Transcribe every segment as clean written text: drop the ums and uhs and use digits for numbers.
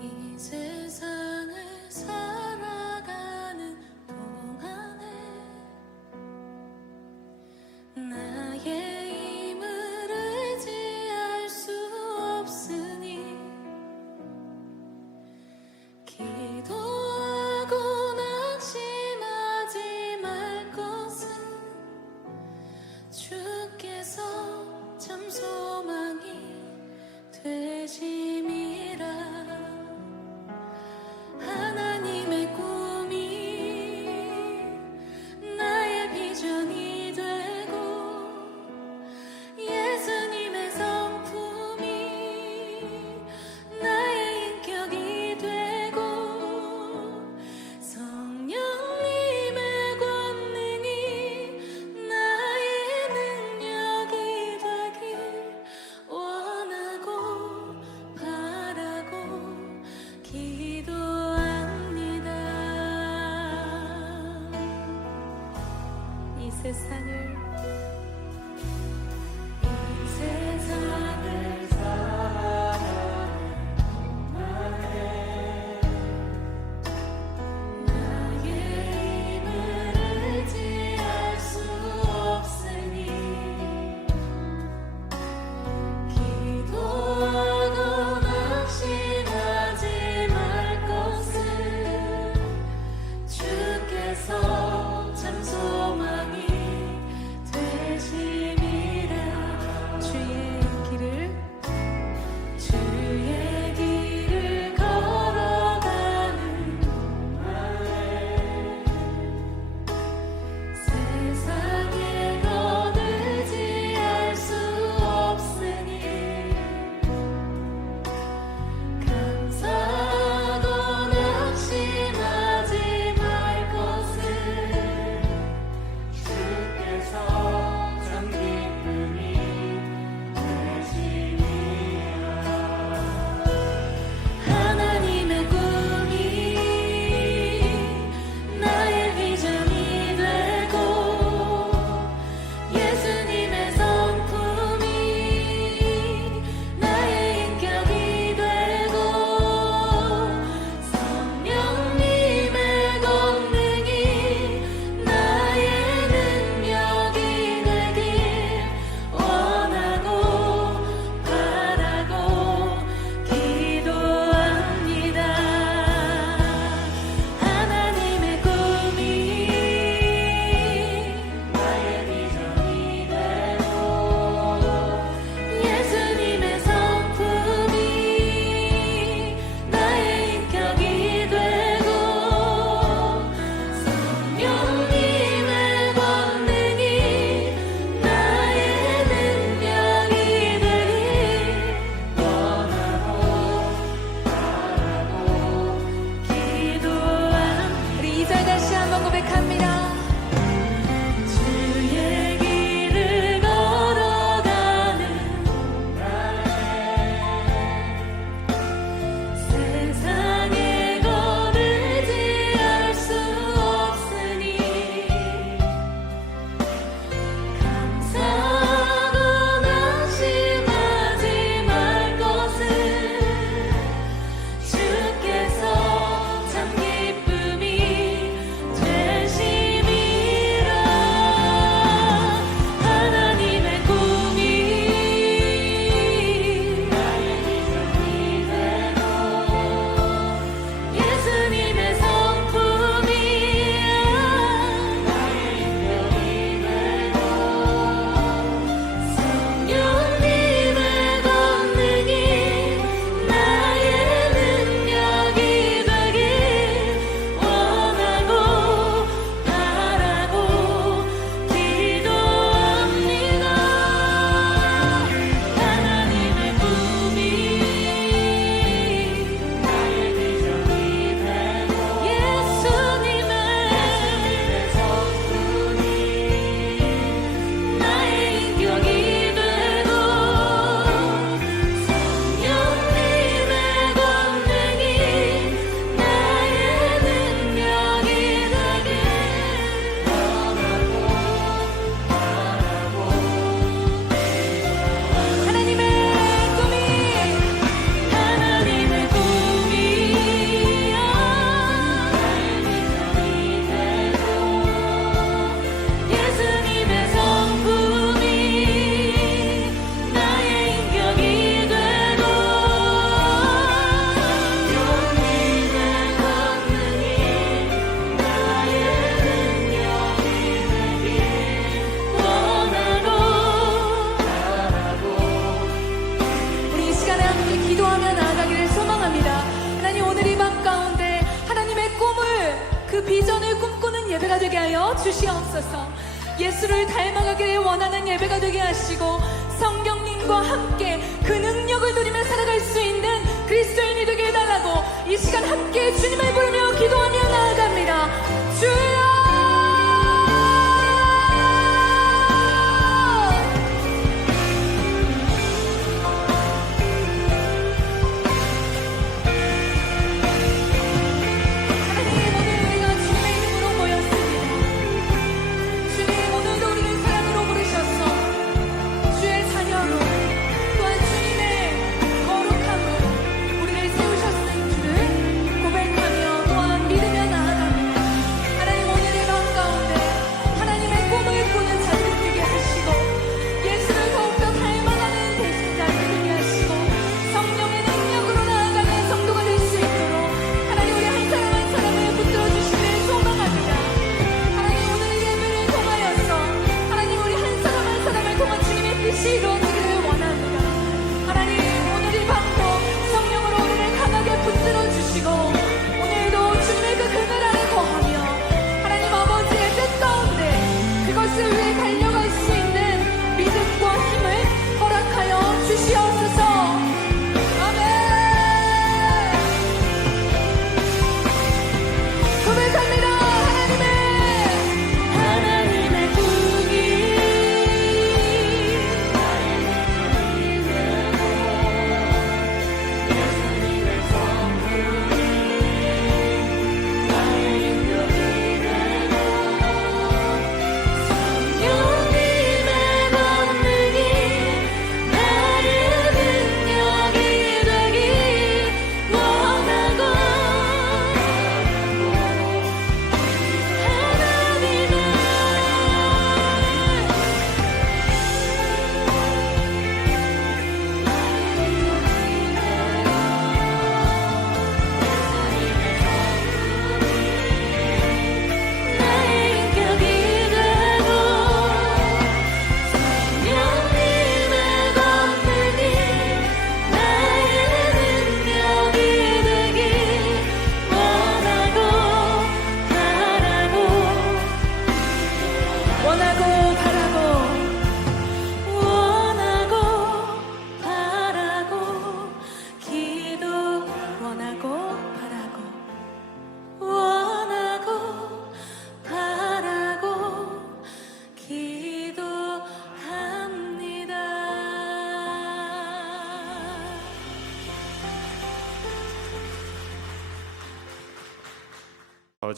이 세상을 살아가는 동안에 나의 힘을 의지할 수 없으니 기도하고 낙심하지 말 것은 주께서 참 소망이 되심이라. 하나님의 꿈이 나의 비전이 되고 예수님의 성품이 나의 인격이 되고 성령님의 권능이 나의 능력이 되길 원하고 바라고 기도합니다. 이 세상을 살아가는 동안에 나의 힘을 의지할 수 없으니 기도하고 낙심하지 말 것은 주께서 참 소망이 그 비전을 꿈꾸는 예배가 되게 하여 주시옵소서. 예수를 닮아가기를 원하는 예배가 되게 하시고 성령님과 함께 그 능력을 누리며 살아갈 수 있는 그리스도인이 되게 해달라고 이 시간 함께 주님을 부르며 기도하며 나아갑니다. 주여!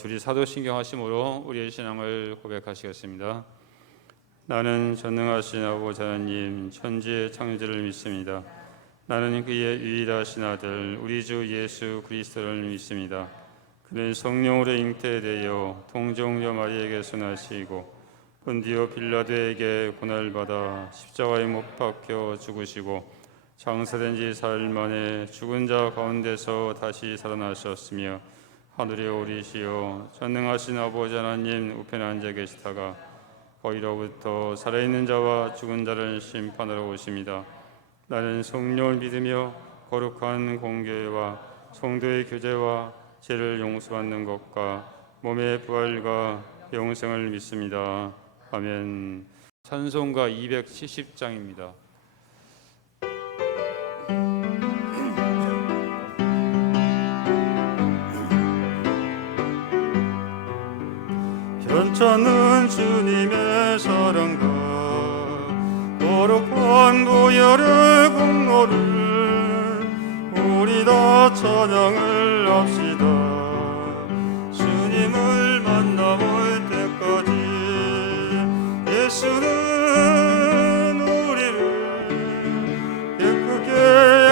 주리 사도신경 하심으로 우리의 신앙을 고백하시겠습니다. 나는 전능하신 아버지 하나님 천지의 창조주를 믿습니다. 나는 그의 유일하신 아들 우리 주 예수 그리스도를 믿습니다. 그는 성령으로 잉태되어 동정녀 마리에게서 나시고 본디오 빌라도에게 고난받아 십자가에 못 박혀 죽으시고 장사된 지 사흘 만에 죽은 자 가운데서 다시 살아나셨으며 하늘에 오르시어 전능하신 아버지 하나님 우편에 앉아 계시다가 거기로부터 살아있는 자와 죽은 자를 심판하러 오십니다. 나는 성령을 믿으며 거룩한 공교회와 성도의 교제와 죄를 용서받는 것과 몸의 부활과 영생을 믿습니다. 아멘. 찬송가 270장입니다. 편찮은 주님의 사랑과 거룩한 보혈의 공로를 우리 다 찬양을 합시다. 주님을 만나볼 때까지 예수는 우리를 깨끗게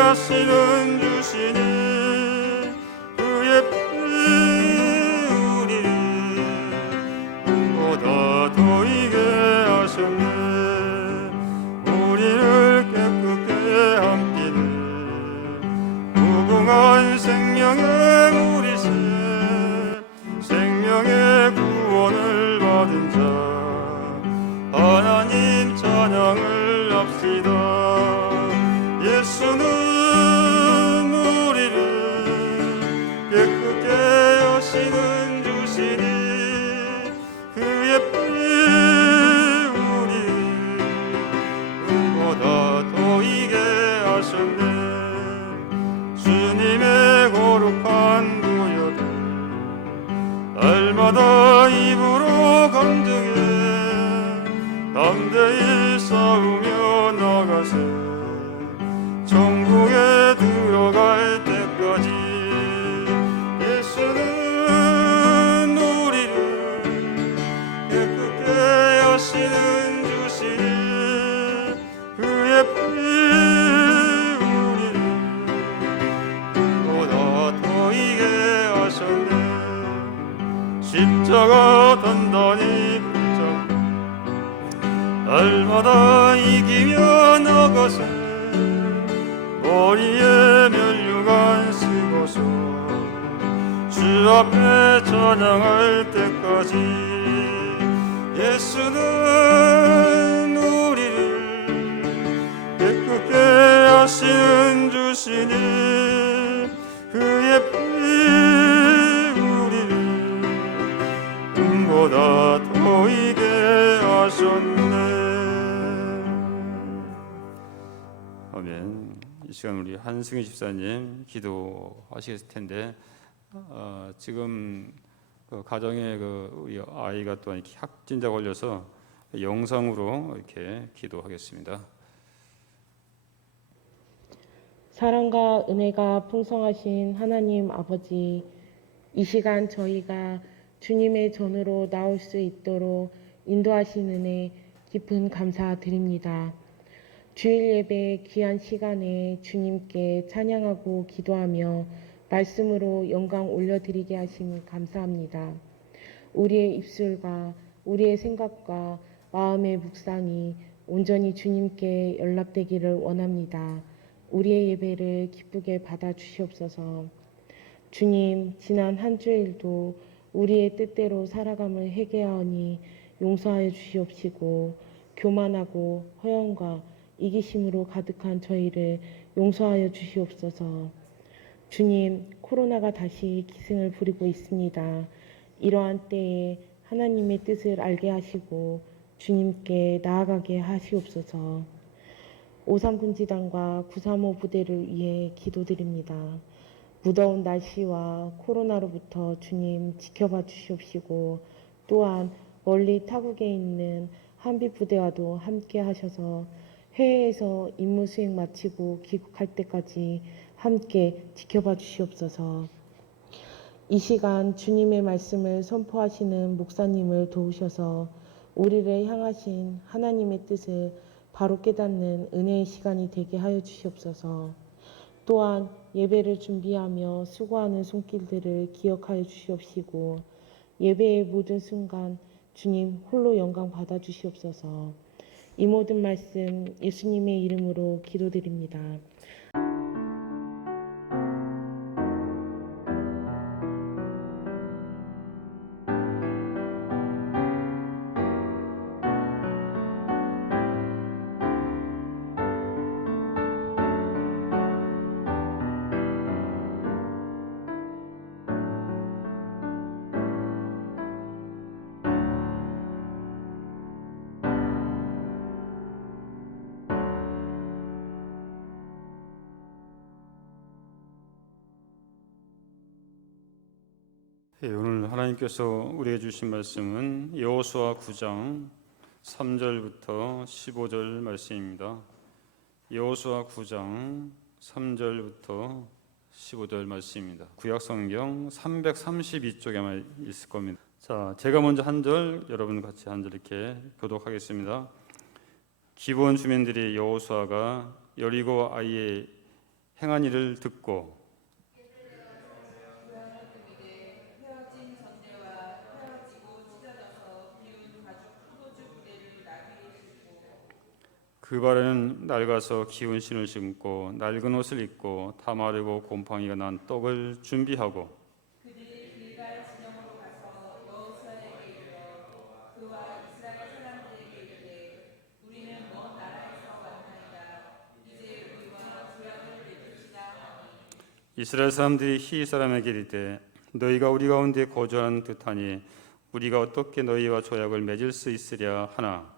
하시는 주시니 그의 피 도이게 하셨네. 우리를 깨끗게 함기는 무궁한 생명의 무리새 생명의 구원을 받은 자 하나님 날마다 입으로 감정해 담대히 싸우며 나가세 천국에 들어갈 때까지 예수는 우리를 깨끗게 하시는 주시니 그의 피 우리를 보다 더 이게 하셨네 십자가 단단히 붙잡고 날마다 이기며 나가세 머리에 면류관 쓰고서 주 앞에 찬양할 때까지 예수는 우리를 깨끗게 하시는 주시니 그의 피 우리를 금보다 더 이게 하셨네. 아멘. 이 시간 우리 한승희 집사님 기도하시겠을 텐데 지금 그 가정에 우리 아이가 또 이렇게 확진자 걸려서 영상으로 이렇게 기도하겠습니다. 사랑과 은혜가 풍성하신 하나님 아버지, 이 시간 저희가 주님의 전으로 나올 수 있도록 인도하신 은혜 깊은 감사드립니다. 주일 예배 귀한 시간에 주님께 찬양하고 기도하며 말씀으로 영광 올려드리게 하심 감사합니다. 우리의 입술과 우리의 생각과 마음의 묵상이 온전히 주님께 연락되기를 원합니다. 우리의 예배를 기쁘게 받아주시옵소서. 주님, 지난 한 주일도 우리의 뜻대로 살아감을 회개하오니 용서하여 주시옵시고 교만하고 허영과 이기심으로 가득한 저희를 용서하여 주시옵소서. 주님, 코로나가 다시 기승을 부리고 있습니다. 이러한 때에 하나님의 뜻을 알게 하시고 주님께 나아가게 하시옵소서. 오삼군지단과 935 부대를 위해 기도드립니다. 무더운 날씨와 코로나로부터 주님 지켜봐 주시옵시고 또한 멀리 타국에 있는 한비 부대와도 함께 하셔서 해외에서 임무 수행 마치고 귀국할 때까지 함께 지켜봐 주시옵소서. 이 시간 주님의 말씀을 선포하시는 목사님을 도우셔서 우리를 향하신 하나님의 뜻을 바로 깨닫는 은혜의 시간이 되게 하여 주시옵소서. 또한 예배를 준비하며 수고하는 손길들을 기억하여 주시옵시고 예배의 모든 순간 주님 홀로 영광 받아 주시옵소서. 이 모든 말씀 예수님의 이름으로 기도드립니다. 오늘 하나님께서 우리에게 주신 말씀은 여호수아 9장 3절부터 15절 말씀입니다. 여호수아 9장 3절부터 15절 말씀입니다. 구약성경 332쪽에만 있을 겁니다. 자, 제가 먼저 한 절, 여러분 같이 한 절 이렇게 교독하겠습니다. 기브온 주민들이 여호수아가 여리고 아이의 행한 일을 듣고 그 발에는 낡아서 기운 신을 신고 낡은 옷을 입고 다 마르고 곰팡이가 난 떡을 준비하고 그들이 길갈 진영으로 가서 여호수아에게 이르러 그와 이스라엘 사람들에게 이르되 우리는 먼 나라에서 왔나이다. 이제 우리와 조약을 맺읍시다 하니 이스라엘 사람들이 히 사람에게 이르되 너희가 우리 가운데 거주하는 듯하니 우리가 어떻게 너희와 조약을 맺을 수 있으랴 하나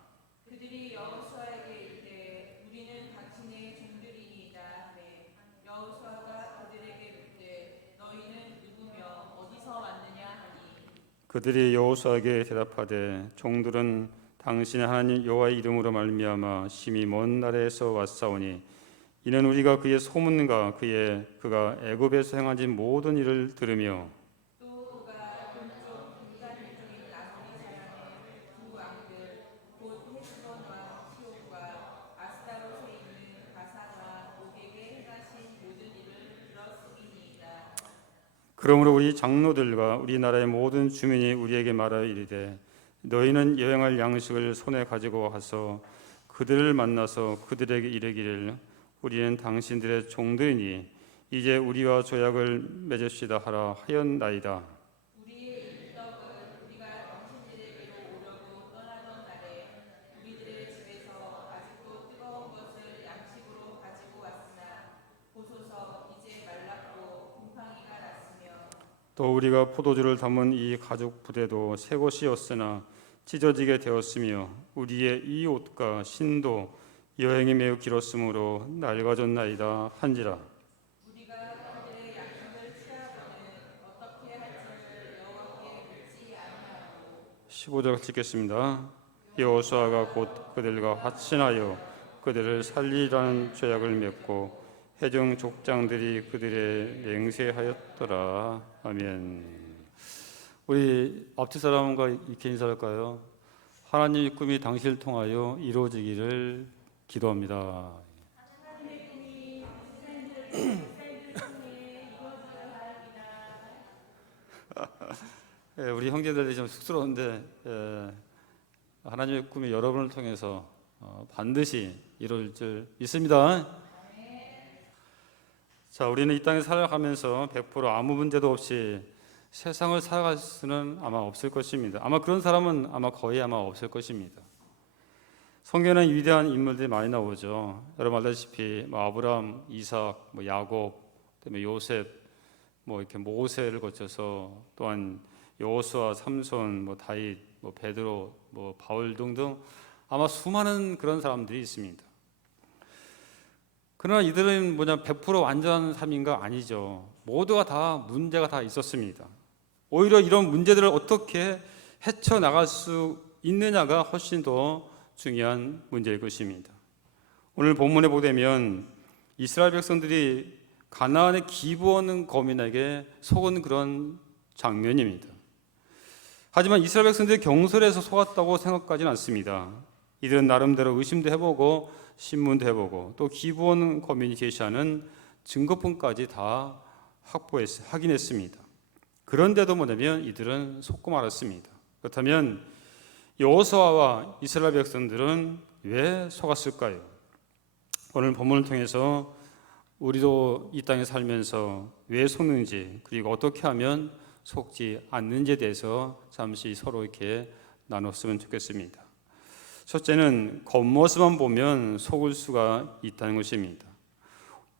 그들이 여호수아에게 이르되 우리는 당신의 종들이니이다 하매 여호수아가 그들에게 묻되 너희는 누구며 어디서 왔느냐 하니 그들이 여호수아에게 대답하되 종들은 당신의 하나님 여호와의 이름으로 말미암아 심히 먼 나라에서 왔사오니 이는 우리가 그의 소문과 그가 애굽에서 행하신 모든 일을 들으며 그러므로 우리 장로들과 우리나라의 모든 주민이 우리에게 말하여 이르되 너희는 여행할 양식을 손에 가지고 와서 그들을 만나서 그들에게 이르기를 우리는 당신들의 종들이니 이제 우리와 조약을 맺읍시다 하라 하였나이다. 또 우리가 포도주를 담은 이 가죽 부대도 새 것이었으나 찢어지게 되었으며 우리의 이 옷과 신도 여행이 매우 길었으므로 낡아졌나이다 한지라. 15절 읽겠습니다. 여호수아가 곧 그들과 화친하여 그들을 살리라는 조약을 맺고 회중 족장들이 그들의 맹세하였더라. 아멘. 우리 앞뒤 사람과 이렇게 인사할까요? 하나님의 꿈이 당신을 통하여 이루어지기를 기도합니다. 우리 형제들이 좀 쑥스러운데 하나님의 꿈이 여러분을 통해서 반드시 이루어질 줄 믿습니다. 자, 우리는 이 땅에 살아가면서 100% 아무 문제도 없이 세상을 살아갈 수는 아마 없을 것입니다. 아마 그런 사람은 거의 없을 것입니다. 성경에는 위대한 인물들이 많이 나오죠. 여러분 알다시피 아브라함, 이삭, 야곱, 그다음에 요셉, 이렇게 모세를 거쳐서 또한 여호수아, 삼손, 다윗, 베드로, 바울 등등 아마 수많은 그런 사람들이 있습니다. 그러나 이들은 100% 완전한 삶인가? 아니죠. 모두가 다 문제가 다 있었습니다. 오히려 이런 문제들을 어떻게 헤쳐나갈 수 있느냐가 훨씬 더 중요한 문제일 것입니다. 오늘 본문에 보면 이스라엘 백성들이 가나안의 기브온 거민에게 속은 그런 장면입니다. 하지만 이스라엘 백성들이 경솔해서 속았다고 생각하지는 않습니다. 이들은 나름대로 의심도 해보고 신문도 해보고 또 기브온 거민이 제시하는 증거품까지 다 확인했습니다. 그런데도 이들은 속고 말았습니다. 그렇다면 여호수아와 이스라엘 백성들은 왜 속았을까요? 오늘 본문을 통해서 우리도 이 땅에 살면서 왜 속는지 그리고 어떻게 하면 속지 않는지에 대해서 잠시 서로 이렇게 나눴으면 좋겠습니다. 첫째는 겉모습만 보면 속을 수가 있다는 것입니다.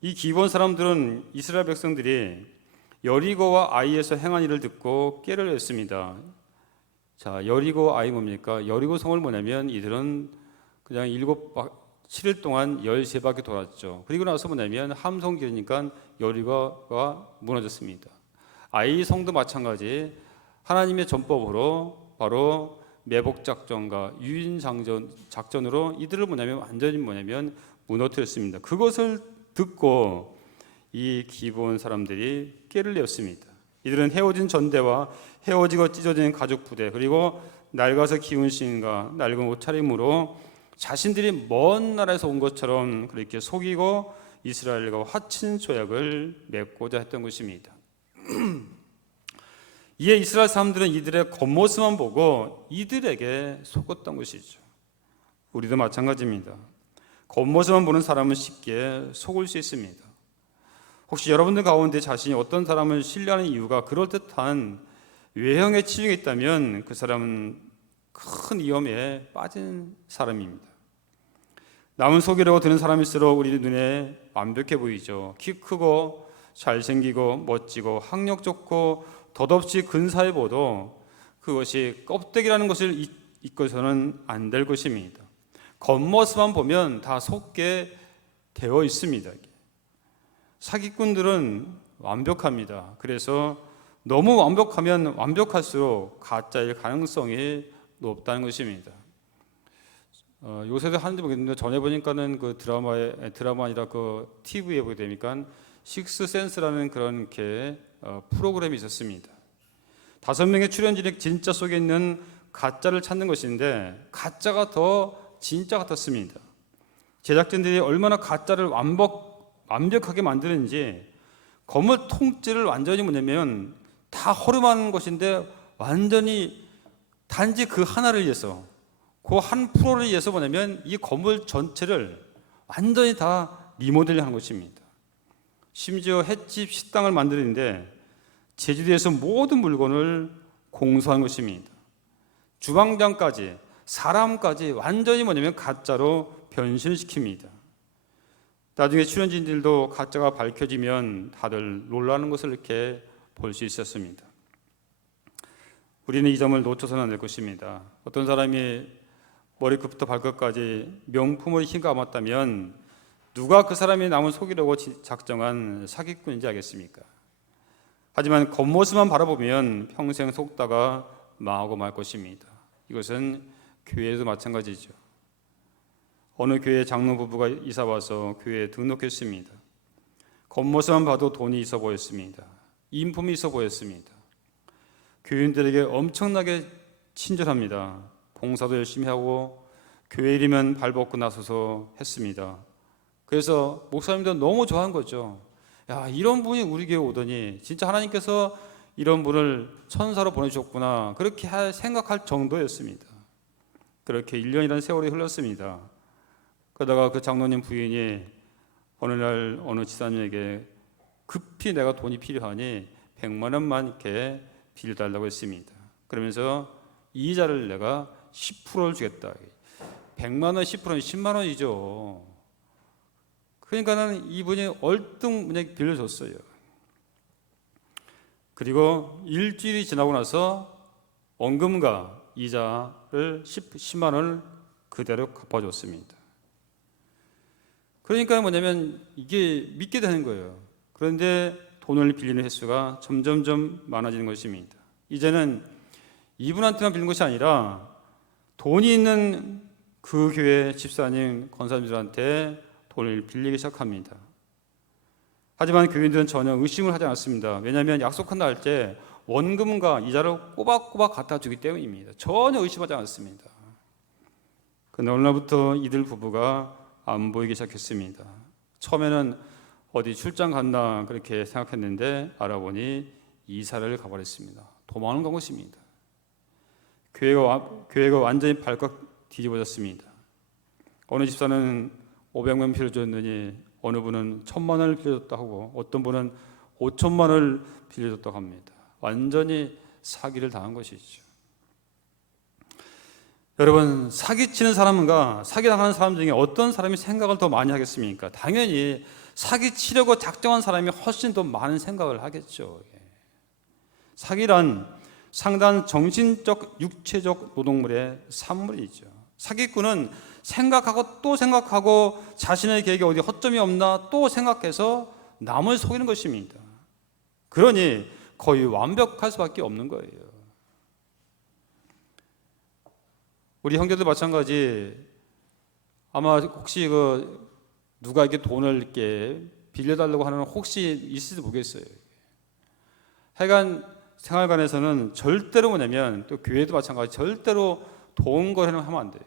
이 기브온 사람들은 이스라엘 백성들이 여리고와 아이에서 행한 일을 듣고 깨를 했습니다. 자, 여리고 아이 뭡니까? 여리고 성을 이들은 그냥 7일 동안 13바퀴 돌았죠. 그리고 나서 함성 지르니까 여리고가 무너졌습니다. 아이 성도 마찬가지 하나님의 전법으로 바로 매복 작전과 유인 작전으로 이들을 완전히 무너뜨렸습니다. 그것을 듣고 이 기브온 사람들이 깨를 내었습니다. 이들은 헤어진 전대와 헤어지고 찢어진 가죽 부대 그리고 낡아서 기운 신과 낡은 옷차림으로 자신들이 먼 나라에서 온 것처럼 그렇게 속이고 이스라엘과 화친 조약을 맺고자 했던 것입니다. 이에 이스라엘 사람들은 이들의 겉모습만 보고 이들에게 속았던 것이죠. 우리도 마찬가지입니다. 겉모습만 보는 사람은 쉽게 속을 수 있습니다. 혹시 여러분들 가운데 자신이 어떤 사람을 신뢰하는 이유가 그럴듯한 외형에 치중해 있다면 그 사람은 큰 위험에 빠진 사람입니다. 남을 속이려고 드는 사람일수록 우리 눈에 완벽해 보이죠. 키 크고 잘생기고 멋지고 학력 좋고 덧없이 근사해 보도 그것이 껍데기라는 것을 잊고서는 안 될 것입니다. 겉모습만 보면 다 속게 되어 있습니다. 사기꾼들은 완벽합니다. 그래서 너무 완벽하면 완벽할수록 가짜일 가능성이 높다는 것입니다. 요새도 하는지 모르겠는데 전에 보니까는 그 드라마 아니라 그 TV에 보게 되니까 식스센스라는 그런 이렇게 프로그램이 있었습니다. 5명의 출연진이 진짜 속에 있는 가짜를 찾는 것인데 가짜가 더 진짜 같았습니다. 제작진들이 얼마나 가짜를 완벽하게 만드는지 건물 통째를 완전히 뭐냐면 다 허름한 것인데 완전히 단지 그 하나를 위해서 그 한 프로를 위해서 뭐냐면 이 건물 전체를 완전히 다 리모델링하는 것입니다. 심지어 횟집 식당을 만드는데 제주도에서 모든 물건을 공수한 것입니다. 주방장까지 사람까지 완전히 뭐냐면 가짜로 변신을 시킵니다. 나중에 출연진들도 가짜가 밝혀지면 다들 놀라는 것을 이렇게 볼 수 있었습니다. 우리는 이 점을 놓쳐서는 안 될 것입니다. 어떤 사람이 머리끝부터 발끝까지 명품으로 흰감았다면 누가 그 사람이 남을 속이려고 작정한 사기꾼인지 알겠습니까? 하지만 겉모습만 바라보면 평생 속다가 망하고 말 것입니다. 이것은 교회에도 마찬가지죠. 어느 교회 장로 부부가 이사 와서 교회에 등록했습니다. 겉모습만 봐도 돈이 있어 보였습니다. 인품이 있어 보였습니다. 교인들에게 엄청나게 친절합니다. 봉사도 열심히 하고 교회 일이면 발벗고 나서서 했습니다. 그래서 목사님도 너무 좋아한 거죠. 야, 이런 분이 우리 교회 오더니 진짜 하나님께서 이런 분을 천사로 보내주셨구나, 그렇게 생각할 정도였습니다. 그렇게 1년이라는 세월이 흘렀습니다. 그러다가 그 장로님 부인이 어느 날 어느 지사님에게 급히 내가 돈이 필요하니 100만 원만 이렇게 빌려달라고 했습니다. 그러면서 이자를 내가 10%를 주겠다. 100만 원 10%는 10만 원이죠. 그러니까는 이분이 얼뚱 그냥 빌려줬어요. 그리고 일주일이 지나고 나서 원금과 이자를 10만 원을 그대로 갚아줬습니다. 그러니까 뭐냐면 이게 믿게 되는 거예요. 그런데 돈을 빌리는 횟수가 점점점 많아지는 것입니다. 이제는 이분한테만 빌린 것이 아니라 돈이 있는 그 교회 집사님, 권사님들한테 돈을 빌리기 시작합니다. 하지만 교인들은 전혀 의심을 하지 않습니다. 왜냐하면 약속한 날짜에 원금과 이자를 꼬박꼬박 갖다 주기 때문입니다. 전혀 의심하지 않습니다. 그런데 어느 날부터 이들 부부가 안 보이기 시작했습니다. 처음에는 어디 출장 갔나 그렇게 생각했는데 알아보니 이사를 가버렸습니다. 도망을 간 것입니다. 교회가 완전히 발칵 뒤집어졌습니다. 어느 집사는 500만 빌려줬느니 어느 분은 1000만 원을 빌려줬다고 하고 어떤 분은 5천만 원을 빌려줬다고 합니다. 완전히 사기를 당한 것이죠. 여러분, 사기치는 사람과 사기당하는 사람 중에 어떤 사람이 생각을 더 많이 하겠습니까? 당연히 사기치려고 작정한 사람이 훨씬 더 많은 생각을 하겠죠. 사기란 상당한 정신적, 육체적 노동물의 산물이죠. 사기꾼은 생각하고 또 생각하고 자신의 계획에 어디 허점이 없나 또 생각해서 남을 속이는 것입니다. 그러니 거의 완벽할 수밖에 없는 거예요. 우리 형제도 마찬가지. 아마 혹시 누가 이렇게 돈을 이렇게 빌려달라고 하는 혹시 있을지 모르겠어요. 하여간 생활관에서는 절대로 뭐냐면 또 교회도 마찬가지, 절대로 돈 거래는 하면 안 돼요.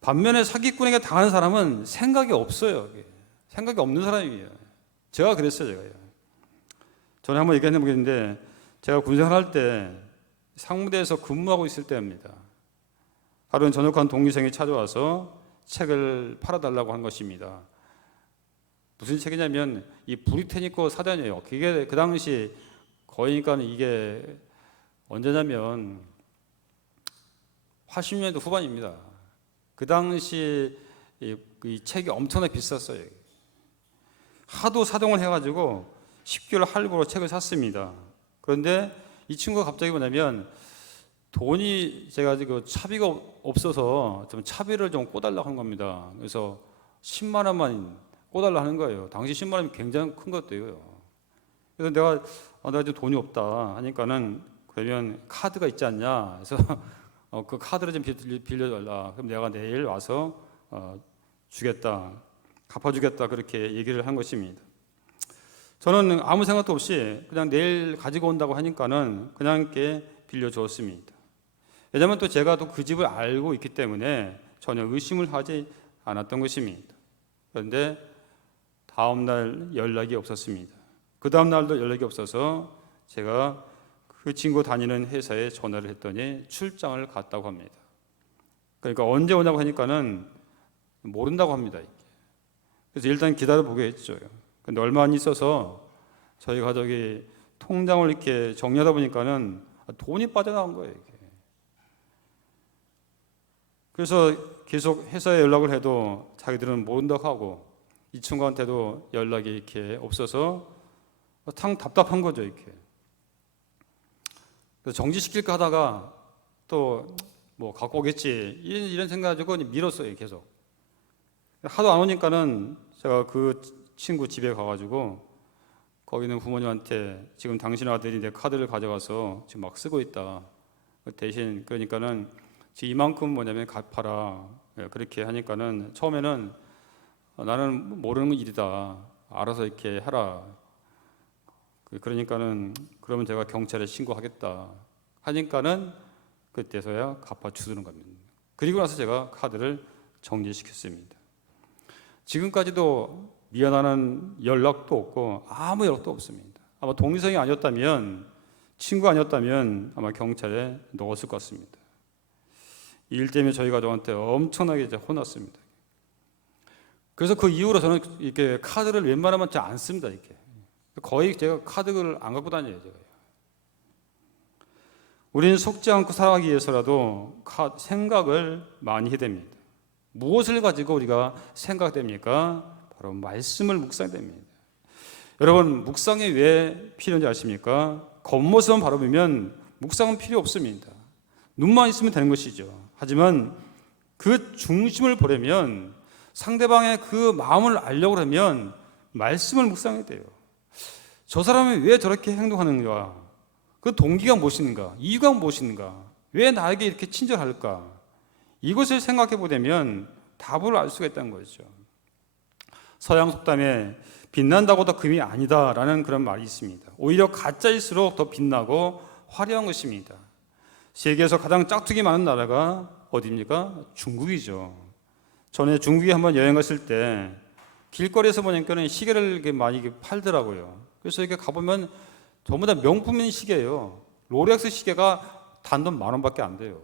반면에 사기꾼에게 당하는 사람은 생각이 없어요. 생각이 없는 사람이에요. 제가 그랬어요. 제가요. 전에 한번 얘기했는데 모르겠는데 제가 군생활 할 때 상무대에서 근무하고 있을 때입니다. 하루는 전역한 동기생이 찾아와서 책을 팔아달라고 한 것입니다. 무슨 책이냐면 이 브리테니커 사전이에요. 그게 그 당시 거의니까 이게 언제냐면 80년대 후반입니다. 그 당시 이 책이 엄청나게 비쌌어요. 하도 사정을 해가지고 10개월 할부로 책을 샀습니다. 그런데 이 친구가 갑자기 뭐냐면 돈이 제가 지금 차비가 없어서 좀 차비를 좀 꿔달라고 하는 겁니다. 그래서 10만 원만 꿔달라 하는 거예요. 당시 10만 원이 굉장히 큰 것도요. 그래서 내가 지금 돈이 없다 하니까는 그러면 카드가 있지 않냐 해서 그 카드를 좀 빌려달라. 그럼 내가 내일 와서 주겠다, 갚아주겠다 그렇게 얘기를 한 것입니다. 저는 아무 생각도 없이 그냥 내일 가지고 온다고 하니까는 그냥 이렇게 빌려주었습니다. 왜냐하면 또 제가 또 그 집을 알고 있기 때문에 전혀 의심을 하지 않았던 것입니다. 그런데 다음 날 연락이 없었습니다. 그 다음 날도 연락이 없어서 제가 그 친구 다니는 회사에 전화를 했더니 출장을 갔다고 합니다. 그러니까 언제 오냐고 하니까는 모른다고 합니다. 그래서 일단 기다려보게 했죠. 근데 얼마 안 있어서 저희 가족이 통장을 이렇게 정리하다 보니까는 돈이 빠져나간 거예요. 이게. 그래서 계속 회사에 연락을 해도 자기들은 모른다고 하고 이 친구한테도 연락이 이렇게 없어서 참 답답한 거죠. 이렇게. 그래서 정지시킬까 하다가 또 뭐 갖고 오겠지 이런 생각 가지고 밀었어요. 계속. 하도 안 오니까는 제가 그 친구 집에 가가지고 거기 있는 부모님한테 지금 당신 아들이 내 카드를 가져가서 지금 막 쓰고 있다. 대신 그러니까는 지금 이만큼 뭐냐면 갚아라. 그렇게 하니까는 처음에는 나는 모르는 일이다. 알아서 이렇게 하라. 그러니까는 그러면 제가 경찰에 신고하겠다. 하니까는 그때서야 갚아주는 겁니다. 그리고 나서 제가 카드를 정지시켰습니다. 지금까지도 미안하는 연락도 없고 아무 연락도 없습니다. 아마 동생이 아니었다면, 친구 아니었다면 아마 경찰에 넣었을 것 같습니다. 이 일 때문에 저희 가족한테 엄청나게 이제 혼났습니다. 그래서 그 이후로 저는 이렇게 카드를 웬만하면 잘 안 씁니다. 이렇게 거의 제가 카드를 안 갖고 다녀요. 제가. 우리는 속지 않고 살아가기 위해서라도 생각을 많이 해야 됩니다. 무엇을 가지고 우리가 생각됩니까? 바로 말씀을 묵상해야 됩니다. 여러분, 묵상이 왜 필요한지 아십니까? 겉모습만 바라보면 묵상은 필요 없습니다. 눈만 있으면 되는 것이죠. 하지만 그 중심을 보려면, 상대방의 그 마음을 알려고 하면 말씀을 묵상해야 돼요. 저 사람이 왜 저렇게 행동하는가? 그 동기가 무엇인가? 이유가 무엇인가? 왜 나에게 이렇게 친절할까? 이것을 생각해 보려면 답을 알 수가 있다는 거죠. 서양 속담에 빛난다고 더 금이 아니다라는 그런 말이 있습니다. 오히려 가짜일수록 더 빛나고 화려한 것입니다. 세계에서 가장 짝퉁이 많은 나라가 어디입니까? 중국이죠. 전에 중국에 한번 여행 갔을 때 길거리에서 보니까 시계를 이렇게 많이 팔더라고요. 그래서 이렇게 가보면 전부 다 명품인 시계예요. 롤렉스 시계가 단돈 10,000원밖에 안 돼요.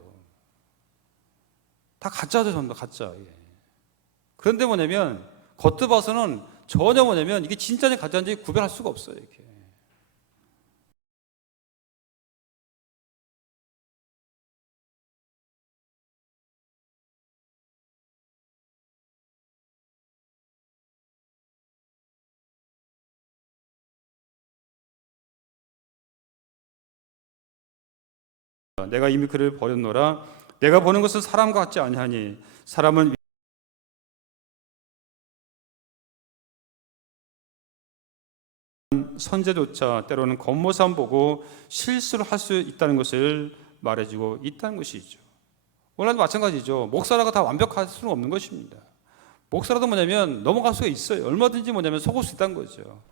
다 가짜죠, 전부 다 가짜. 그런데 뭐냐면 겉으로 봐서는 전혀 뭐냐면 이게 진짜인지 가짜인지 구별할 수가 없어요. 이렇게. 내가 이미 그를 버렸노라. 내가 보는 것은 사람과 같지 아니하니 사람은 선제조차 때로는 겉모습만 보고 실수를 할 수 있다는 것을 말해주고 있다는 것이죠. 오늘도 마찬가지죠. 목사라고 다 완벽할 수는 없는 것입니다. 목사라도 뭐냐면 넘어갈 수가 있어요. 얼마든지 뭐냐면 속을 수 있다는 거죠.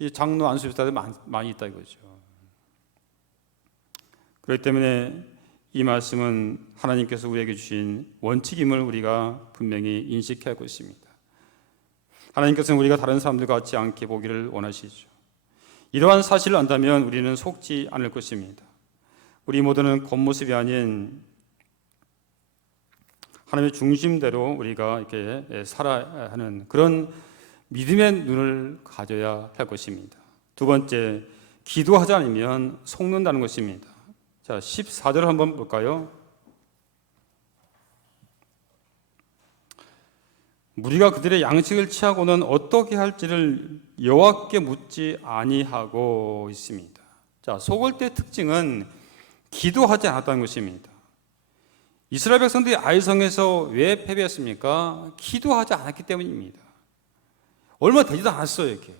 이 장로 안수집사들 많이 있다 이거죠. 그렇기 때문에 이 말씀은 하나님께서 우리에게 주신 원칙임을 우리가 분명히 인식해야 할 것입니다. 하나님께서는 우리가 다른 사람들 같지 않게 보기를 원하시죠. 이러한 사실을 안다면 우리는 속지 않을 것입니다. 우리 모두는 겉모습이 아닌 하나님의 중심대로 우리가 이렇게 살아야 하는 그런 믿음의 눈을 가져야 할 것입니다. 두 번째, 기도하지 않으면 속는다는 것입니다. 자, 14절 한번 볼까요? 무리가 그들의 양식을 취하고는 어떻게 할지를 여호와께 묻지 아니하고 있습니다. 자, 속을 때 특징은 기도하지 않았다는 것입니다. 이스라엘 백성들이 아이성에서 왜 패배했습니까? 기도하지 않았기 때문입니다. 얼마 되지도 않았어요, 이렇게.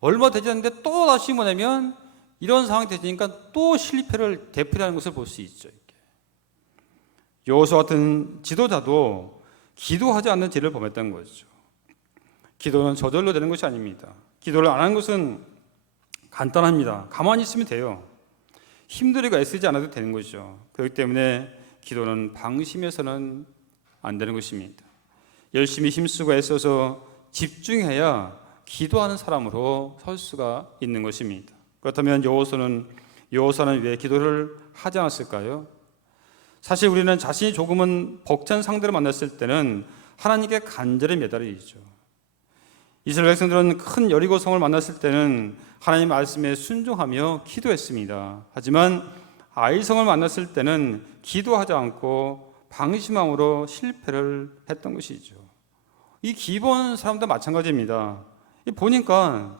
얼마 되지 않는데 또 다시 뭐냐면 이런 상황이 되니까 또 실패를 되풀이하는 것을 볼 수 있죠. 이렇게. 여호수아 같은 지도자도 기도하지 않는 죄를 범했던 거죠. 기도는 저절로 되는 것이 아닙니다. 기도를 안 하는 것은 간단합니다. 가만히 있으면 돼요. 힘들고 애쓰지 않아도 되는 것이죠. 그렇기 때문에 기도는 방심해서는 안 되는 것입니다. 열심히 힘쓰고 애써서 집중해야 기도하는 사람으로 설 수가 있는 것입니다. 그렇다면 여호수아는 왜 기도를 하지 않았을까요? 사실 우리는 자신이 조금은 벅찬 상대를 만났을 때는 하나님께 간절히 매달리죠. 이스라엘 백성들은 큰 여리고성을 만났을 때는 하나님 말씀에 순종하며 기도했습니다. 하지만 아이성을 만났을 때는 기도하지 않고 방심함으로 실패를 했던 것이죠. 이 기본 사람도 마찬가지입니다. 보니까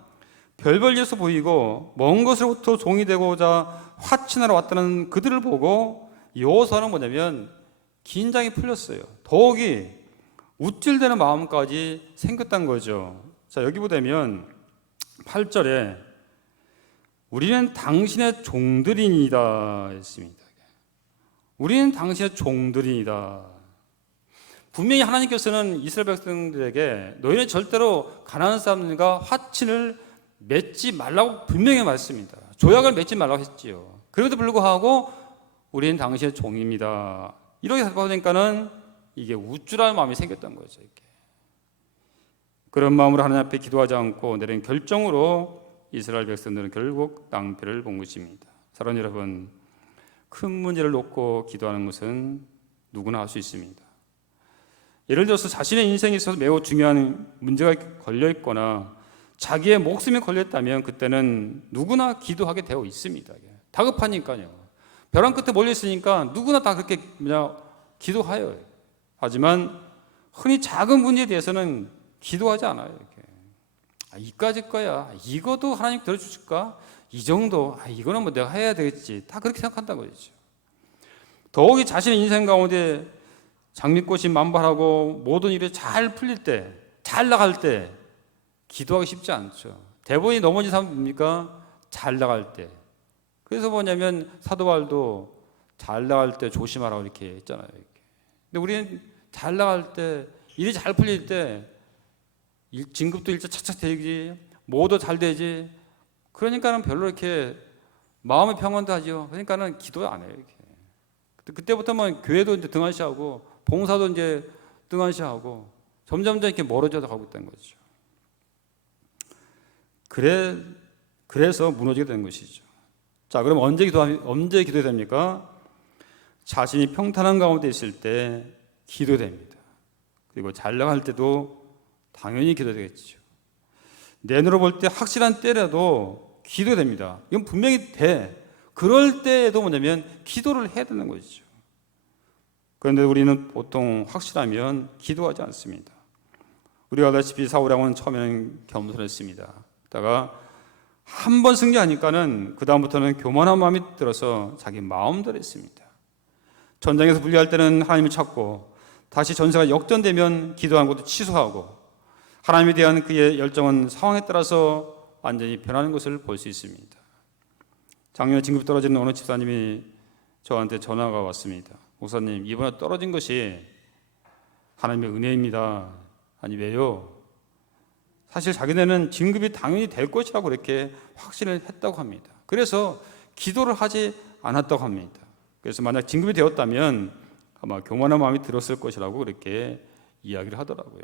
별별 예수 보이고 먼 곳으로부터 종이 되고자 화친하러 왔다는 그들을 보고 여호수아는 뭐냐면 긴장이 풀렸어요. 더욱이 우쭐대는 마음까지 생겼단 거죠. 자, 여기 보면 8절에 우리는 당신의 종들이니이다 했습니다. 우리는 당신의 종들이니이다. 분명히 하나님께서는 이스라엘 백성들에게 너희는 절대로 가나안 사람들과 화친을 맺지 말라고 분명히 말씀입니다. 조약을 맺지 말라고 했지요. 그럼에도 불구하고 우리는 당신의 종입니다. 이렇게 하다 보니까는 이게 우쭐한 마음이 생겼던 거죠. 이렇게. 그런 마음으로 하나님 앞에 기도하지 않고 내린 결정으로 이스라엘 백성들은 결국 낭패를 본 것입니다. 사랑하는 여러분, 큰 문제를 놓고 기도하는 것은 누구나 할 수 있습니다. 예를 들어서 자신의 인생에 있어서 매우 중요한 문제가 걸려 있거나 자기의 목숨이 걸려 있다면 그때는 누구나 기도하게 되어 있습니다. 다급하니까요. 벼랑 끝에 몰려 있으니까 누구나 다 그렇게 그냥 기도해요. 하지만 흔히 작은 문제에 대해서는 기도하지 않아요. 이렇게. 이까짓 거야. 이것도 하나님 들어주실까? 이 정도. 이거는 뭐 내가 해야 되겠지. 다 그렇게 생각한다는 거죠. 더욱이 자신의 인생 가운데 장미꽃이 만발하고 모든 일이 잘 풀릴 때, 잘 나갈 때 기도하기 쉽지 않죠. 대부분이 넘어진 사람 뭡니까? 잘 나갈 때. 그래서 뭐냐면 사도 바울도 잘 나갈 때 조심하라고 이렇게 했잖아요. 이렇게. 근데 우리는 잘 나갈 때, 일이 잘 풀릴 때 진급도 일자 차차 되지, 뭐도 잘 되지. 그러니까는 별로 이렇게 마음의 평안도 하죠. 그러니까는 기도 안 해요. 이렇게. 그때부터만 교회도 이제 등한시하고 봉사도 이제 등한시하고 점점 이렇게 멀어져 가고 있다는 거죠. 그래서 무너지게 된 것이죠. 자, 그럼 언제 기도해야 됩니까? 자신이 평탄한 가운데 있을 때 기도됩니다. 그리고 잘 나갈 때도 당연히 기도되겠죠. 내 눈으로 볼 때 확실한 때라도 기도됩니다. 이건 분명히 돼. 그럴 때에도 뭐냐면 기도를 해야 되는 것이죠. 그런데 우리는 보통 확실하면 기도하지 않습니다. 우리가 알다시피 사울왕은 처음에는 겸손했습니다. 그러다가 한 번 승리하니까는 그 다음부터는 교만한 마음이 들어서 자기 마음대로 했습니다. 전장에서 분리할 때는 하나님을 찾고 다시 전세가 역전되면 기도한 것도 취소하고 하나님에 대한 그의 열정은 상황에 따라서 완전히 변하는 것을 볼 수 있습니다. 작년에 진급이 떨어지는 어느 집사님이 저한테 전화가 왔습니다. 목사님, 이번에 떨어진 것이 하나님의 은혜입니다. 아니 왜요? 사실 자기네는 진급이 당연히 될 것이라고 이렇게 확신을 했다고 합니다. 그래서 기도를 하지 않았다고 합니다. 그래서 만약 진급이 되었다면 아마 교만한 마음이 들었을 것이라고 그렇게 이야기를 하더라고요.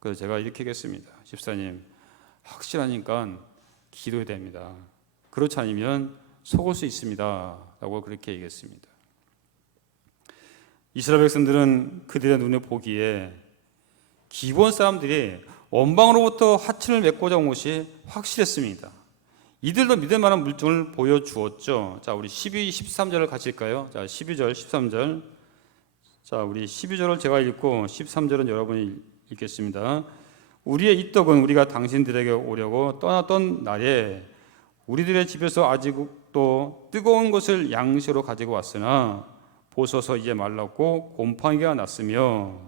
그래서 제가 이렇게 했습니다. 집사님, 확실하니까 기도해야 됩니다. 그렇지 않으면 속을 수 있습니다. 라고 그렇게 얘기했습니다. 이스라엘 백성들은 그들의 눈에 보기에 기본 사람들이 원방으로부터 하친을 맺고자 온 것이 확실했습니다. 이들도 믿을 만한 물증을 보여주었죠. 자, 우리 12, 13절을 같이 읽까요? 자, 12절, 13절. 자, 우리 12절을 제가 읽고 13절은 여러분이 읽겠습니다. 우리의 이 떡은 우리가 당신들에게 오려고 떠났던 날에 우리들의 집에서 아직도 뜨거운 것을 양식으로 가지고 왔으나 보소서 이제 말랐고 곰팡이가 났으며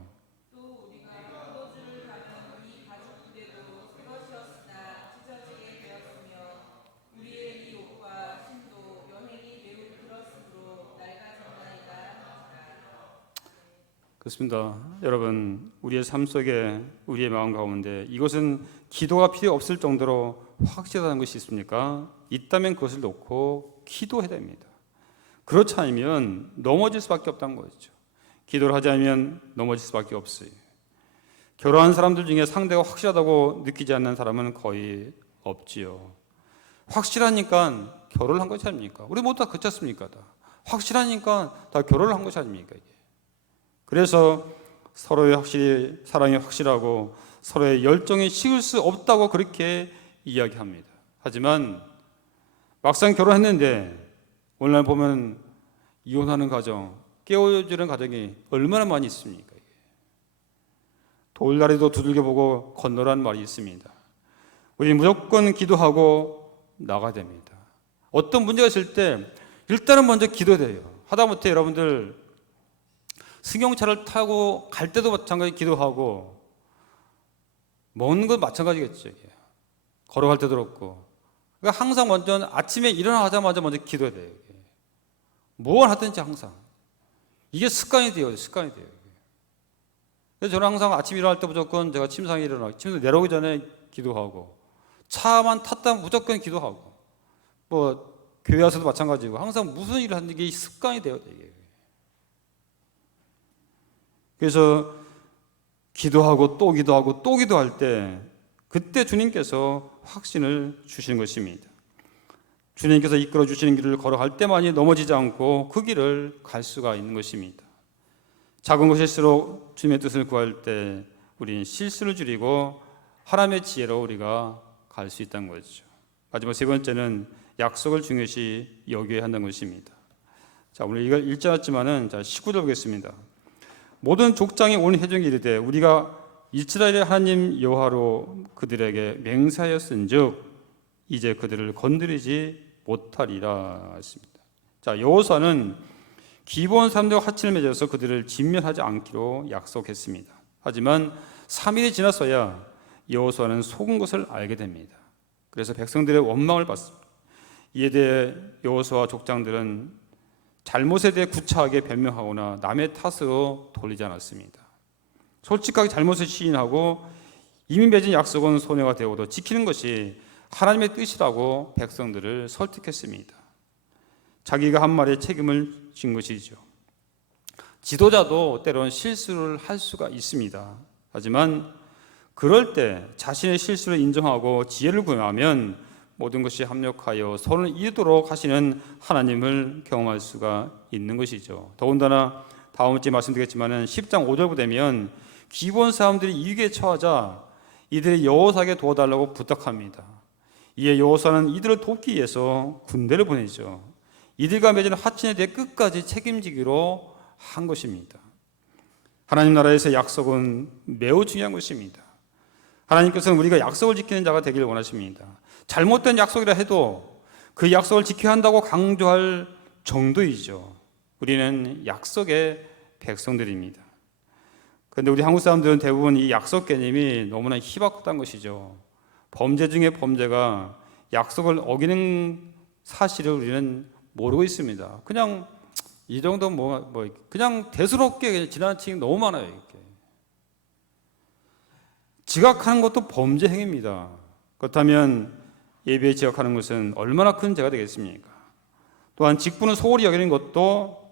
그렇습니다. 여러분, 우리의 삶 속에 우리의 마음 가운데 이것은 기도가 필요 없을 정도로 확실하다는 것이 있습니까? 있다면 그것을 놓고 기도해야 됩니다. 그렇지 않으면 넘어질 수밖에 없다는 거죠. 기도를 하지 않으면 넘어질 수밖에 없어요. 결혼한 사람들 중에 상대가 확실하다고 느끼지 않는 사람은 거의 없지요. 확실하니까 결혼을 한 것이 아닙니까? 우리 모두 다 그렇지 않습니까? 다 확실하니까 다 결혼을 한 것이 아닙니까? 이게. 그래서 서로의 확실히 사랑이 확실하고 서로의 열정이 식을 수 없다고 그렇게 이야기합니다. 하지만 막상 결혼했는데 오늘날 보면 이혼하는 가정, 깨어지는 가정이 얼마나 많이 있습니까? 돌다리도 두들겨 보고 건너라는 말이 있습니다. 우리 무조건 기도하고 나가야 됩니다. 어떤 문제가 있을 때 일단은 먼저 기도돼요. 하다못해 여러분들 승용차를 타고 갈 때도 마찬가지 기도하고 먹는 것 마찬가지겠죠. 걸어갈 때도 그렇고. 그러니까 항상 먼저 아침에 일어나자마자 먼저 기도해야 돼요. 뭘 하든지 항상. 이게 습관이 돼요. 습관이 돼요. 그래서 저는 항상 아침 일어날 때 무조건 제가 침상에 침상 내려오기 전에 기도하고 차만 탔다면 무조건 기도하고 뭐 교회 와서도 마찬가지고 항상 무슨 일을 하는 게 습관이 돼요. 이게. 그래서 기도하고 또 기도하고 또 기도할 때 그때 주님께서 확신을 주시는 것입니다. 주님께서 이끌어 주시는 길을 걸어갈 때만이 넘어지지 않고 그 길을 갈 수가 있는 것입니다. 작은 것일수록 주님의 뜻을 구할 때 우리는 실수를 줄이고 하나님의 지혜로 우리가 갈 수 있다는 거죠. 마지막 세 번째는 약속을 중요시 여겨야 한다는 것입니다. 자, 오늘 이걸 읽지 않았지만은 19절 보겠습니다. 모든 족장이 온 회중이 이르되 우리가 이스라엘의 하나님 여호와로 그들에게 맹세하였은즉 이제 그들을 건드리지 못하리라 했습니다. 자, 여호수아는 기브온 사람들과 화친을 맺어서 그들을 진멸하지 않기로 약속했습니다. 하지만 3일이 지났어야 여호수아는 속은 것을 알게 됩니다. 그래서 백성들의 원망을 받습니다. 이에 대해 여호수아와 족장들은 잘못에 대해 구차하게 변명하거나 남의 탓으로 돌리지 않았습니다. 솔직하게 잘못을 시인하고 이미 맺은 약속은 소녀가 되어도 지키는 것이 하나님의 뜻이라고 백성들을 설득했습니다. 자기가 한 말에 책임을 진 것이죠. 지도자도 때로는 실수를 할 수가 있습니다. 하지만 그럴 때 자신의 실수를 인정하고 지혜를 구하면 모든 것이 합력하여 서로를 이루도록 하시는 하나님을 경험할 수가 있는 것이죠. 더군다나 다음 주에 말씀드리겠지만 10장 5절부 되면 기브온 사람들이 이익에 처하자 이들이 여호수아에게 도와달라고 부탁합니다. 이에 여호수아는 이들을 돕기 위해서 군대를 보내죠. 이들과 맺은 화친에 대해 끝까지 책임지기로 한 것입니다. 하나님 나라에서 약속은 매우 중요한 것입니다. 하나님께서는 우리가 약속을 지키는 자가 되기를 원하십니다. 잘못된 약속이라 해도 그 약속을 지켜야 한다고 강조할 정도이죠. 우리는 약속의 백성들입니다. 그런데 우리 한국 사람들은 대부분 이 약속 개념이 너무나 희박하다는 것이죠. 범죄 중에 범죄가 약속을 어기는 사실을 우리는 모르고 있습니다. 그냥 이 정도 그냥 대수롭게 지나치는 게 너무 많아요. 이렇게. 지각하는 것도 범죄 행위입니다. 그렇다면 예배에 지각하는 것은 얼마나 큰 죄가 되겠습니까? 또한 직분을 소홀히 여기는 것도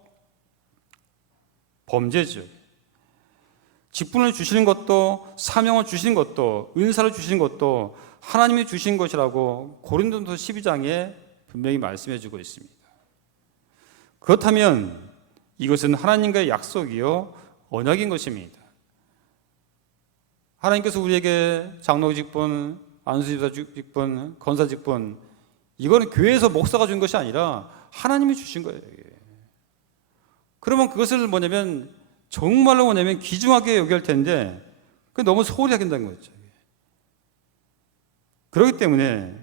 범죄죠. 직분을 주시는 것도 사명을 주시는 것도 은사를 주시는 것도 하나님이 주신 것이라고 고린도전서 12장에 분명히 말씀해 주고 있습니다. 그렇다면 이것은 하나님과의 약속이요 언약인 것입니다. 하나님께서 우리에게 장로 직분, 안수집사 직분, 권사 직분 이거는 교회에서 목사가 준 것이 아니라 하나님이 주신 거예요. 그러면 그것을 정말로 귀중하게 여길 텐데 그게 너무 소홀히 여긴다는 거죠. 그렇기 때문에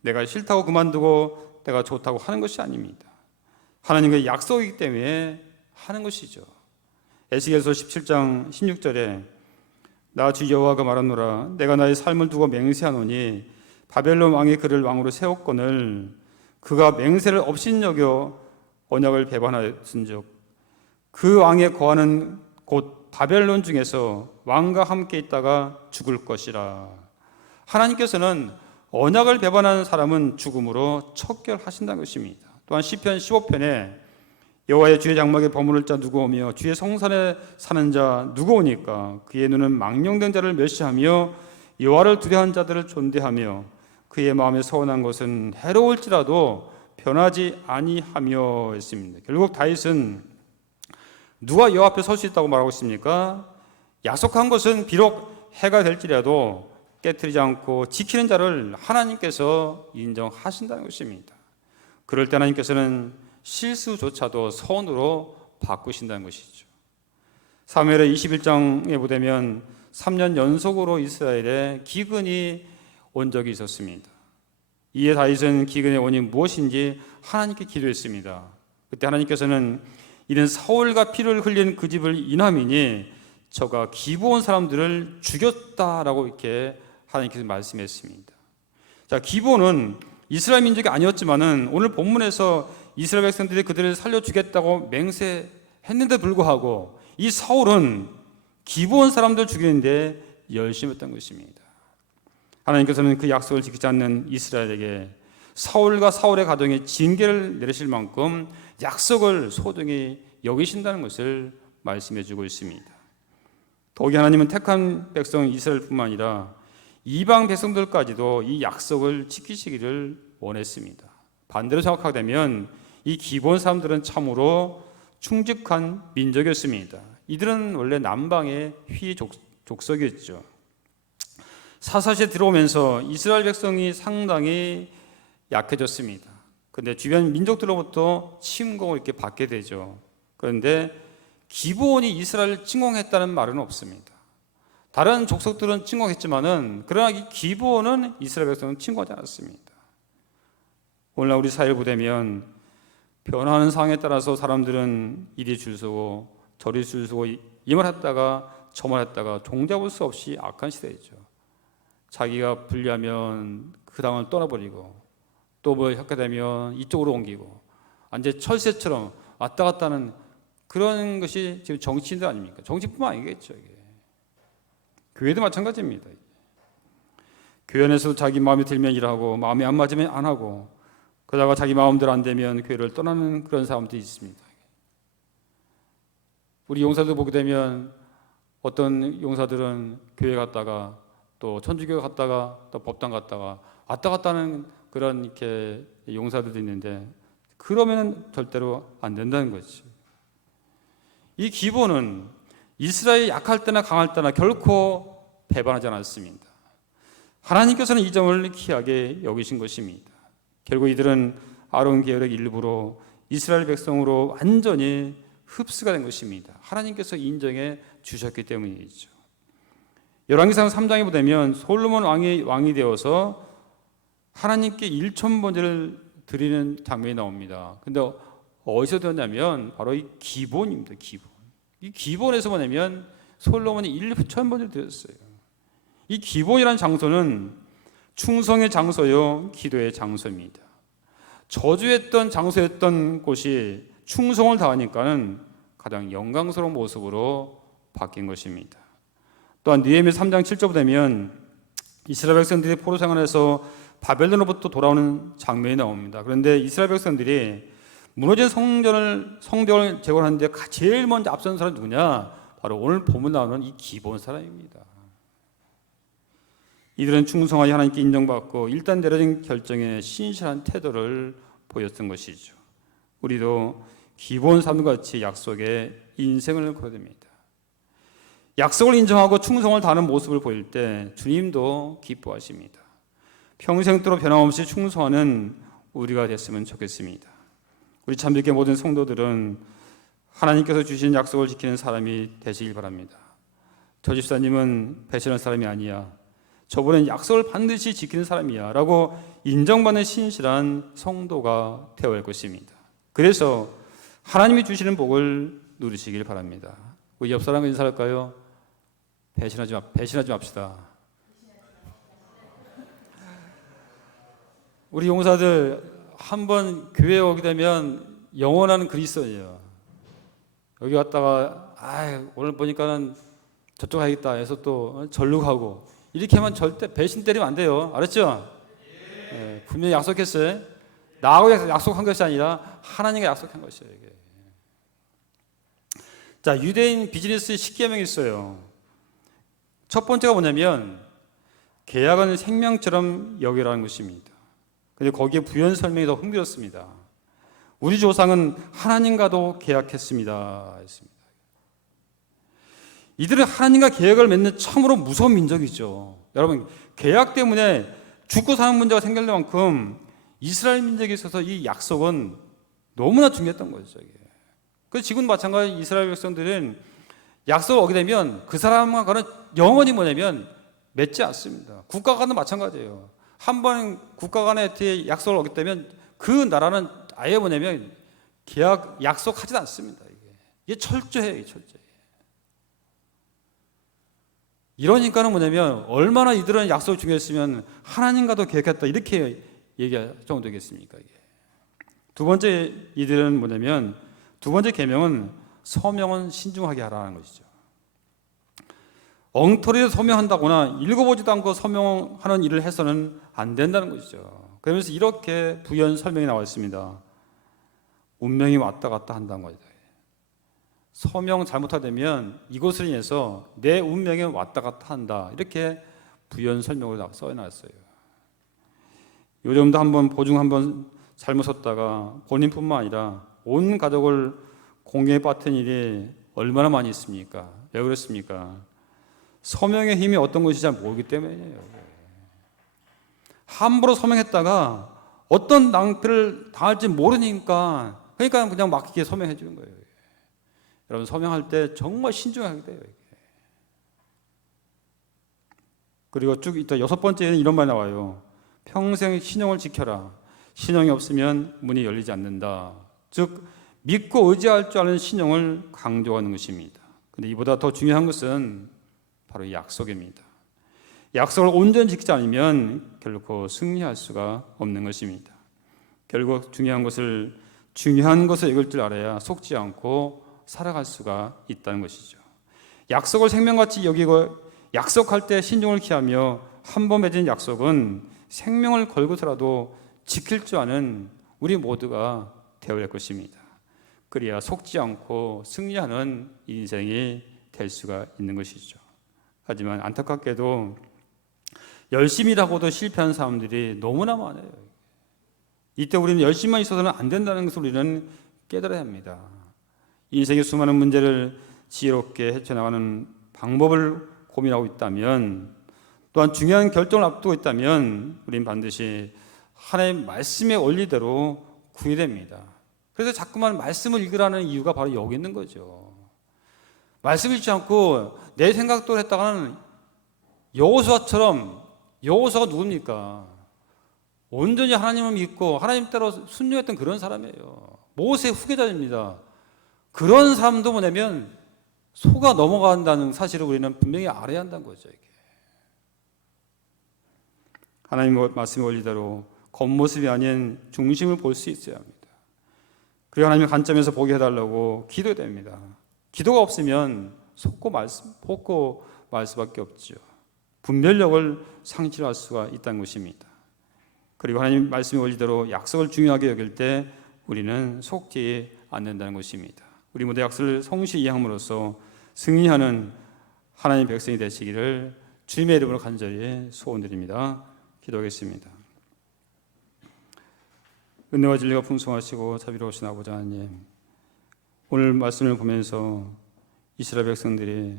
내가 싫다고 그만두고 내가 좋다고 하는 것이 아닙니다. 하나님과의 약속이기 때문에 하는 것이죠. 에스겔서 17장 16절에 나 주 여호와가 말하노라 내가 나의 삶을 두고 맹세하노니 바벨론 왕이 그를 왕으로 세웠거늘 그가 맹세를 업신여겨 언약을 배반하였은즉 그 왕에 거하는 곳 바벨론 중에서 왕과 함께 있다가 죽을 것이라. 하나님께서는 언약을 배반하는 사람은 죽음으로 척결하신다는 것입니다. 또한 시편 15편에 여호와의 주의 장막에 머무를 자 누구 오며 주의 성산에 사는 자 누구 오니까 그의 눈은 망령된 자를 멸시하며 여호와를 두려워하는 자들을 존대하며 그의 마음에 서운한 것은 해로울지라도 변하지 아니하며 했습니다. 결국 다윗은 누가 여호와 앞에 설 수 있다고 말하고 있습니까? 약속한 것은 비록 해가 될지라도 깨트리지 않고 지키는 자를 하나님께서 인정하신다는 것입니다. 그럴 때 하나님께서는 실수조차도 선으로 바꾸신다는 것이죠. 사무엘의 21장에 보면 3년 연속으로 이스라엘에 기근이 온 적이 있었습니다. 이에 다윗은 기근의 원인이 무엇인지 하나님께 기도했습니다. 그때 하나님께서는 이는 사울과 피를 흘린 그 집을 인함이니 저가 기브온 사람들을 죽였다라고 이렇게 하나님께서 말씀했습니다. 자, 기브온은 이스라엘 민족이 아니었지만은 오늘 본문에서 이스라엘 백성들이 그들을 살려주겠다고 맹세했는데 불구하고 이 사울은 기브온 사람들 죽이는데 열심했던 것입니다. 하나님께서는 그 약속을 지키지 않는 이스라엘에게 사울과 사울의 가정에 징계를 내리실 만큼 약속을 소중히 여기신다는 것을 말씀해 주고 있습니다. 더욱이 하나님은 택한 백성 이스라엘뿐만 아니라 이방 백성들까지도 이 약속을 지키시기를 원했습니다. 반대로 생각하게 되면 이 기본 사람들은 참으로 충직한 민족이었습니다. 이들은 원래 남방의 휘 족속이었죠. 사사시에 들어오면서 이스라엘 백성이 상당히 약해졌습니다. 그런데 주변 민족들로부터 침공을 이렇게 받게 되죠. 그런데 기브온이 이스라엘을 침공했다는 말은 없습니다. 다른 족속들은 침공했지만은 그러나 이 기브온은 이스라엘 백성은 침공하지 않았습니다. 오늘날 우리 사회를 보면 변화하는 상황에 따라서 사람들은 이리 줄 서고 저리 줄 서고 이 말 했다가 저 말 했다가 종잡을 수 없이 악한 시대이죠. 자기가 불리하면 그 당을 떠나버리고 또 뭐 하게 되면 이쪽으로 옮기고 완전 철새처럼 왔다 갔다 하는 그런 것이 지금 정치인들 아닙니까? 정치뿐만 아니겠죠. 이게. 교회도 마찬가지입니다. 교회 안에서도 자기 마음에 들면 일하고 마음에 안 맞으면 안 하고 그러다가 자기 마음대로 안 되면 교회를 떠나는 그런 사람들이 있습니다. 우리 용사들 보게 되면 어떤 용사들은 교회 갔다가 또 천주교 갔다가 또 법당 갔다가 왔다 갔다 하는 그런 이렇게 용사들도 있는데 그러면 절대로 안 된다는 거지. 이 기본은 이스라엘이 약할 때나 강할 때나 결코 배반하지 않았습니다. 하나님께서는 이 점을 귀하게 여기신 것입니다. 결국 이들은 아론 계열의 일부로 이스라엘 백성으로 완전히 흡수가 된 것입니다. 하나님께서 인정해 주셨기 때문이죠. 열왕기상 3장에 보면 솔로몬 왕이 되어서 하나님께 1,000번제를 드리는 장면이 나옵니다. 근데 어디서 되었냐면 바로 이 기본입니다. 기본. 이 기본에서 뭐냐면 솔로몬이 1,000번제를 드렸어요. 이 기본이라는 장소는 충성의 장소요, 기도의 장소입니다. 저주했던 장소였던 곳이 충성을 다하니까는 가장 영광스러운 모습으로 바뀐 것입니다. 또한 느헤미야 3장 7절 보면 이스라엘 백성들이 포로 생활에서 바벨론으로부터 돌아오는 장면이 나옵니다. 그런데 이스라엘 백성들이 무너진 성전을 재건하는데 제일 먼저 앞선 사람이 누구냐? 바로 오늘 본문 나오는 이 기본 사람입니다. 이들은 충성하여 하나님께 인정받고 일단 내려진 결정에 신실한 태도를 보였던 것이죠. 우리도 기본 삶같이 약속에 인생을 걸어야 됩니다. 약속을 인정하고 충성을 다하는 모습을 보일 때 주님도 기뻐하십니다. 평생도록 변함없이 충성하는 우리가 됐으면 좋겠습니다. 우리 참되게 모든 성도들은 하나님께서 주신 약속을 지키는 사람이 되시길 바랍니다. 저 집사님은 배신할 사람이 아니야. 저분은 약속을 반드시 지키는 사람이야 라고 인정받는 신실한 성도가 되어야 할 것입니다. 그래서 하나님이 주시는 복을 누리시길 바랍니다. 우리 옆 사람과 인사할까요? 배신하지 맙시다. 우리 용사들 한번 교회에 오게 되면 영원한 그리스도예요. 여기 왔다가 오늘 보니까는 저쪽 가야겠다 해서 또 절로 가고 이렇게 하면 절대 배신 때리면 안 돼요. 알았죠? 네, 분명히 약속했어요. 나하고 약속한 것이 아니라 하나님과 약속한 것이에요. 이게. 자, 유대인 비즈니스 10계명이 있어요. 첫 번째가 뭐냐면 계약은 생명처럼 여기라는 것입니다. 근데 거기에 부연 설명이 더 흥미롭습니다. 우리 조상은 하나님과도 계약했습니다. 했습니다. 이들은 하나님과 계약을 맺는 참으로 무서운 민족이죠. 여러분, 계약 때문에 죽고 사는 문제가 생길 만큼 이스라엘 민족에 있어서 이 약속은 너무나 중요했던 거죠. 그래서 지금 마찬가지 이스라엘 백성들은 약속을 오게 되면 그 사람과는 영원히 뭐냐면 맺지 않습니다. 국가 간도 마찬가지예요. 한 번 국가 간에 약속을 오게 되면 그 나라는 아예 뭐냐면 약속하지 않습니다. 이게 철저해요. 철저해. 이러니까는 뭐냐면 얼마나 이들은 약속이 중요했으면 하나님과도 계약했다 이렇게 얘기할 정도겠습니까? 이게. 두 번째 이들은 뭐냐면 두 번째 계명은 서명은 신중하게 하라는 것이죠. 엉터리에 서명한다거나 읽어보지도 않고 서명하는 일을 해서는 안 된다는 것이죠. 그러면서 이렇게 부연 설명이 나와 있습니다. 운명이 왔다 갔다 한다는 거죠. 서명 잘못하면 이것을 인해서 내 운명이 왔다 갔다 한다. 이렇게 부연 설명을 써놨어요. 요즘도 한번 보증 한번 잘못 썼다가 본인뿐만 아니라 온 가족을 공경에 빠뜨린 일이 얼마나 많이 있습니까? 왜 그렇습니까? 서명의 힘이 어떤 것인지 잘 모르기 때문이에요. 함부로 서명했다가 어떤 낭패를 당할지 모르니까 그러니까 그냥 막히게 서명해 주는 거예요. 여러분 서명할 때 정말 신중하게 돼요. 그리고 쭉 이따 여섯 번째는 이런 말이 나와요. 평생 신용을 지켜라. 신용이 없으면 문이 열리지 않는다. 즉 믿고 의지할 줄 아는 신용을 강조하는 것입니다. 그런데 이보다 더 중요한 것은 바로 약속입니다. 약속을 온전히 지키지 않으면 결코 승리할 수가 없는 것입니다. 결국 중요한 것을 읽을 줄 알아야 속지 않고 살아갈 수가 있다는 것이죠. 약속을 생명같이 여기고 약속할 때 신중을 기하며 한 번 맺은 약속은 생명을 걸고서라도 지킬 줄 아는 우리 모두가 되어야 할 것입니다. 그래야 속지 않고 승리하는 인생이 될 수가 있는 것이죠. 하지만 안타깝게도 열심히 일하고도 실패한 사람들이 너무나 많아요. 이때 우리는 열심히만 있어서는 안 된다는 것을 우리는 깨달아야 합니다. 인생의 수많은 문제를 지혜롭게 헤쳐나가는 방법을 고민하고 있다면, 또한 중요한 결정을 앞두고 있다면 우리는 반드시 하나님의 말씀의 원리대로 구해야 됩니다. 그래서 자꾸만 말씀을 읽으라는 이유가 바로 여기 있는 거죠. 말씀 읽지 않고 내 생각대로 했다가는 여호수아처럼, 여호수아가 누굽니까? 온전히 하나님을 믿고 하나님 따라 순종했던 그런 사람이에요. 모세의 후계자입니다. 그런 사람도 뭐냐면 속아 넘어간다는 사실을 우리는 분명히 알아야 한다는 거죠. 이게. 하나님의 말씀의 원리대로 겉모습이 아닌 중심을 볼 수 있어야 합니다. 그리고 하나님의 관점에서 보게 해달라고 기도해야 됩니다. 기도가 없으면 속고 말 수밖에 없죠. 분별력을 상실할 수가 있다는 것입니다. 그리고 하나님 말씀의 원리대로 약속을 중요하게 여길 때 우리는 속지 않는다는 것입니다. 우리 모두 약속을 성실히 이행함으로써 승리하는 하나님 백성이 되시기를 주님의 이름으로 간절히 소원드립니다. 기도하겠습니다. 은혜와 진리가 풍성하시고 자비로우신 아버지 하나님, 오늘 말씀을 보면서 이스라엘 백성들이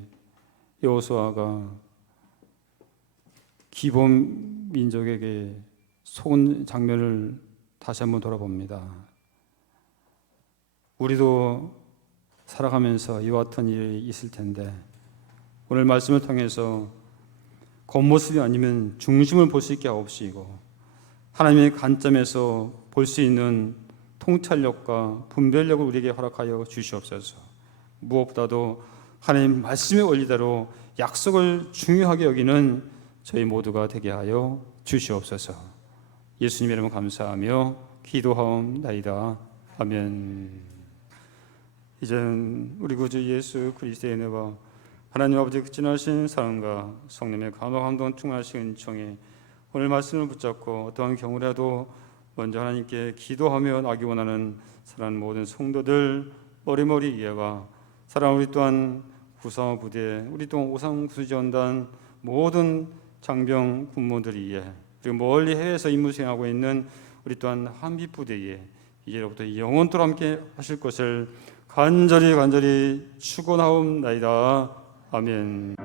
여호수아가 기본 민족에게 속은 장면을 다시 한번 돌아봅니다. 우리도 살아가면서 이와 같은 일이 있을 텐데 오늘 말씀을 통해서 겉모습이 아니면 중심을 볼 수 있게 하옵시고 하나님의 관점에서 볼 수 있는 통찰력과 분별력을 우리에게 허락하여 주시옵소서. 무엇보다도 하나님 말씀의 원리대로 약속을 중요하게 여기는 저희 모두가 되게 하여 주시옵소서. 예수님 이름을 감사하며 기도하옵나이다. 아멘. 이제는 우리 구주 예수 그리스도의 은혜와 하나님 아버지의 극진하신 사랑과 성령의 감화 감동 충만하신 은총이 오늘 말씀을 붙잡고 어떠한 경우라도 먼저 하나님께 기도하며 나기 원하는 사랑하는 모든 성도들 머리머리 이해와 사랑하는 우리 또한 구상화 부대, 우리 또한 오상구수지원단 모든 장병 군무들이 이해, 그리고 멀리 해외에서 임무 수행하고 있는 우리 또한 한빛부대에 이제로부터 영원토록 함께 하실 것을 간절히 축원하옵나이다. 아멘.